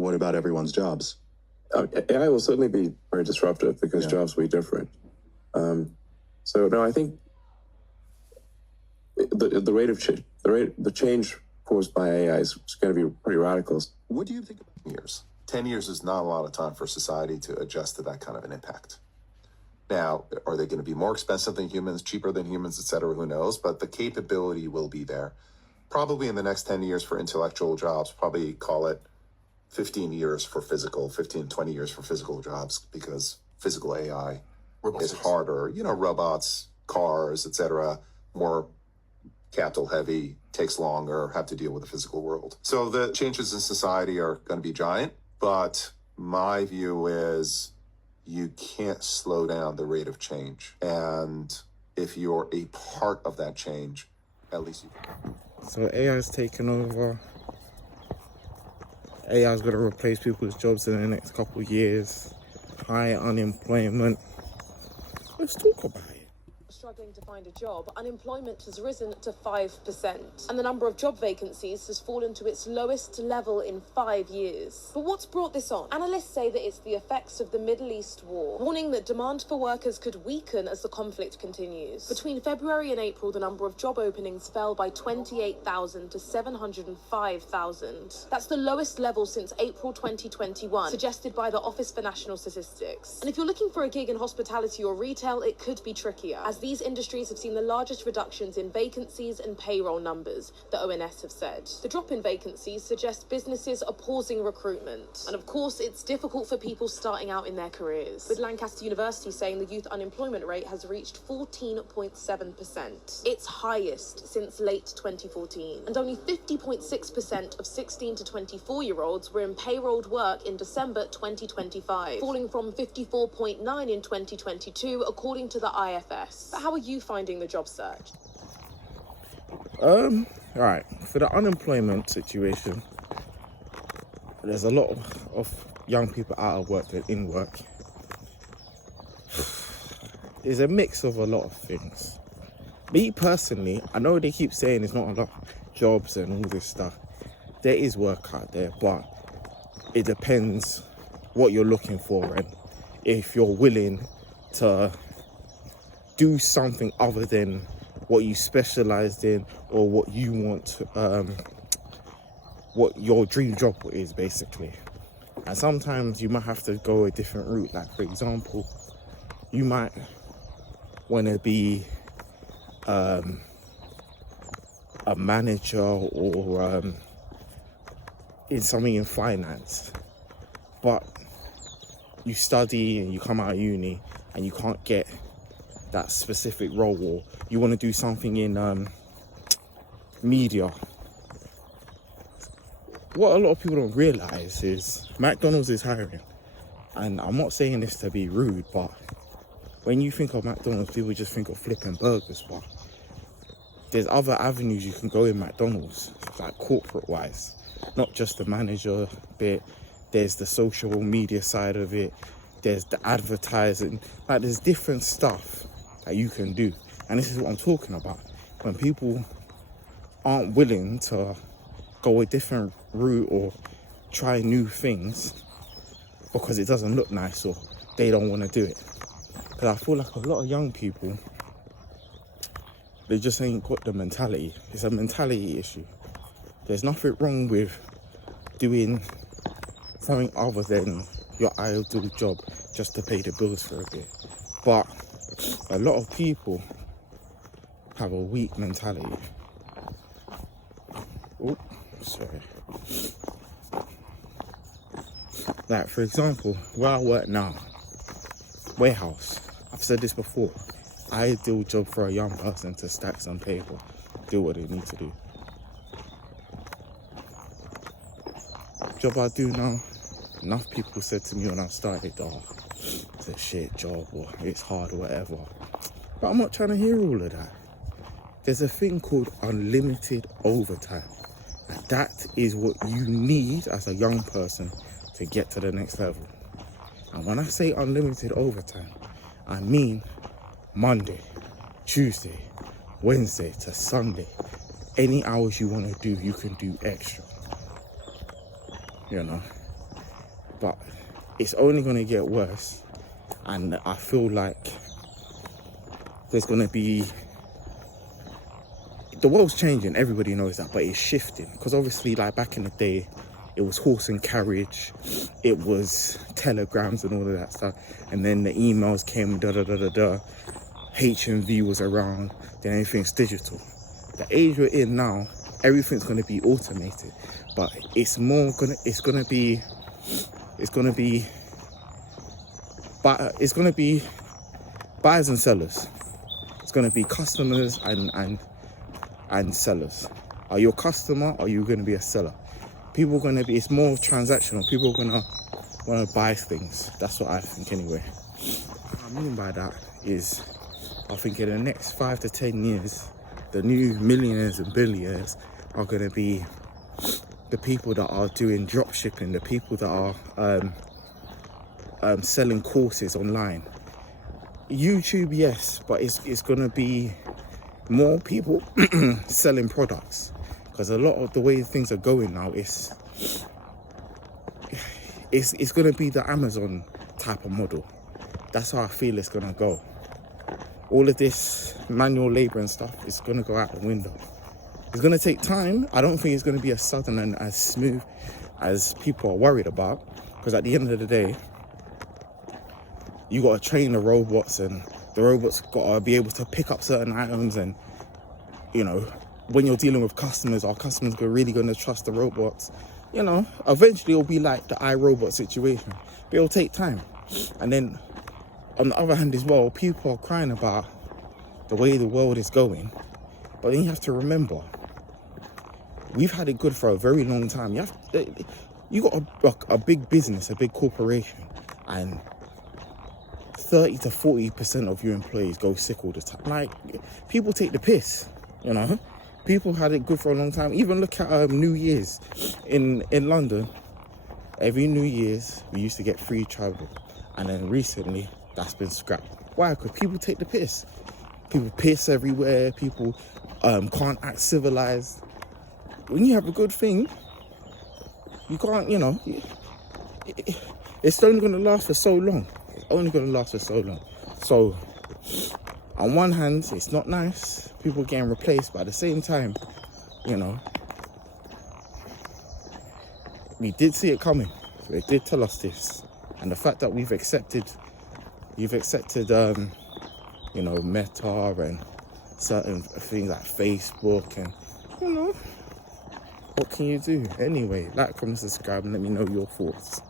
what about everyone's jobs? AI will certainly be very disruptive because jobs will be different. So no, I think the rate of the change caused by AI is going to be pretty radical. What do you think about years? 10 years is not a lot of time for society to adjust to that kind of an impact. Now, are they going to be more expensive than humans, cheaper than humans, et cetera? Who knows? But the capability will be there. Probably in the next 10 years for intellectual jobs, probably call it 15 years for physical, 15, 20 years for physical jobs, because physical AI is harder. You know, robots, cars, et cetera, more capital heavy, takes longer, have to deal with the physical world. So the changes in society are going to be giant, but my view is you can't slow down the rate of change. And if you're a part of that change, at least you can. So AI is taking over. AI is going to replace people's jobs in the next couple of years. High unemployment. Let's talk about it. Struggling to find a job, unemployment has risen to 5%, and the number of job vacancies has fallen to its lowest level in 5 years. But what's brought this on? Analysts say that it's the effects of the Middle East war, warning that demand for workers could weaken as the conflict continues. Between February and April, the number of job openings fell by 28,000 to 705,000. That's the lowest level since April 2021, suggested by the Office for National Statistics. And if you're looking for a gig in hospitality or retail, it could be trickier, as these industries have seen the largest reductions in vacancies and payroll numbers, the ONS have said. The drop in vacancies suggests businesses are pausing recruitment. And of course, it's difficult for people starting out in their careers, with Lancaster University saying the youth unemployment rate has reached 14.7%, its highest since late 2014. And only 50.6% of 16 to 24-year-olds were in payrolled work in December 2025, falling from 54.9 in 2022, according to the IFS. But how are you finding the job search? Right, for the unemployment situation, there's a lot of young people out of work than in work. There's a mix of a lot of things. Me personally, I know they keep saying there's not a lot of jobs and all this stuff. There is work out there, but it depends what you're looking for and if you're willing to do something other than what you specialized in or what you want, what your dream job is, basically. And sometimes you might have to go a different route. Like, for example, you might want to be a manager or in something in finance, but you study and you come out of uni and you can't get that specific role, or you want to do something in media. What a lot of people don't realize is McDonald's is hiring, and I'm not saying this to be rude, but when you think of McDonald's, people just think of flipping burgers, but there's other avenues you can go in McDonald's, like corporate wise, not just the manager bit. There's the social media side of it, there's the advertising, like there's different stuff that you can do. And this is what I'm talking about. When people aren't willing to go a different route or try new things because it doesn't look nice or they don't want to do it. Because I feel like a lot of young people, they just ain't got the mentality. It's a mentality issue. There's nothing wrong with doing something other than your ideal job just to pay the bills for a bit. But a lot of people have a weak mentality. Oh, sorry. Like, for example, where I work now, warehouse. I've said this before. Ideal job for a young person to stack some paper, do what they need to do. Job I do now, enough people said to me when I started, oh, it's a shit job or it's hard or whatever. But I'm not trying to hear all of that. There's a thing called unlimited overtime. And that is what you need as a young person to get to the next level. And when I say unlimited overtime, I mean Monday, Tuesday, Wednesday to Sunday. Any hours you want to do, you can do extra. You know, but it's only going to get worse. And I feel like there's going to be, the world's changing, everybody knows that, but it's shifting. Because obviously, like back in the day, it was horse and carriage, it was telegrams and all of that stuff, and then the emails came, HMV was around, then everything's digital. The age we're in now, everything's going to be automated, but it's going to be buyers and sellers. It's going to be customers and sellers. Are you a customer, or are you going to be a seller? People are going to be, it's more transactional. People are going to want to buy things. That's what I think anyway. What I mean by that is, I think in the next 5 to 10 years, the new millionaires and billionaires are going to be the people that are doing drop shipping, the people that are selling courses online. YouTube, yes, but it's going to be more people selling products. Because a lot of the way things are going now, it's going to be the Amazon type of model. That's how I feel it's going to go. All of this manual labor and stuff is going to go out the window. It's going to take time. I don't think it's going to be as sudden and as smooth as people are worried about. Because at the end of the day, you got to train the robots, and the robots got to be able to pick up certain items. And, you know, when you're dealing with customers, are customers really going to trust the robots? You know, eventually it'll be like the iRobot situation, but it'll take time. And then on the other hand as well, people are crying about the way the world is going, but then you have to remember, we've had it good for a very long time. You got a big business, a big corporation, and 30 to 40% of your employees go sick all the time. Like, people take the piss, you know. People had it good for a long time. Even look at New Year's in London. Every New Year's, we used to get free travel. And then recently, that's been scrapped. Why? Because people take the piss. People piss everywhere. People can't act civilized. When you have a good thing, you can't, you know, it's only going to last for so long. It's only going to last for so long. So, on one hand, it's not nice, people getting replaced, but at the same time, you know, we did see it coming. They did tell us this. And the fact that you've accepted, you know, Meta and certain things like Facebook, and, you know, what can you do? Anyway, like, comment, subscribe, and let me know your thoughts.